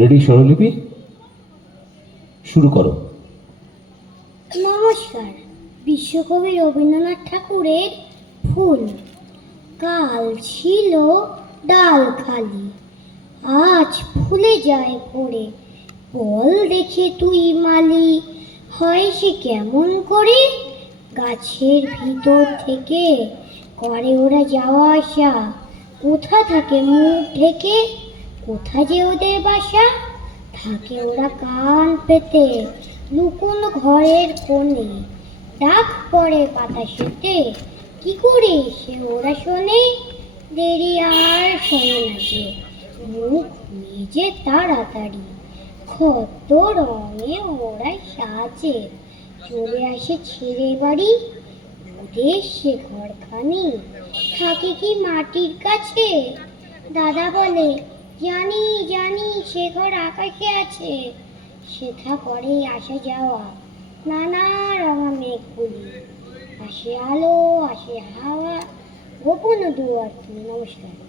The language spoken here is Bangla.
রেডি স্বরলিপি? শুরু করো। নমস্কার। বিশ্বকবি রবীন্দ্রনাথ ঠাকুরের ফুল। কাল ছিল ডাল খালি। আজ ফুলে যায় পড়ে বল দেখে তুই মালি। হয় সে কেমন করে? গাছের ভিতর থেকে করে ওরা যাওয়া আসা। কোথা থাকে মুখ ঢেকে? কোথা যে ওদের বাসা? থাকে ওরা কান পেতে লুকুন ঘরের কোণে। ডাক পড়ে বাতাসেতে। কি করে সে ওরা শোনে? দেরি আর শোনে না যে। মুখ মেজে তাড়াতাড়ি। কত রঙে ওরা সাজে। চলে আসে ছেড়ে বাড়ি। ওদের সে ঘরখানি। থাকে কি মাটির কাছে? দাদা বলে জানি জানি সে ঘর আকাশে আছে। সেথা করে আসা যাওয়া নানা রঙা মেঘগুলি। আসে আলো, আসে হাওয়া। গোপন দুয়ার নমস্কার।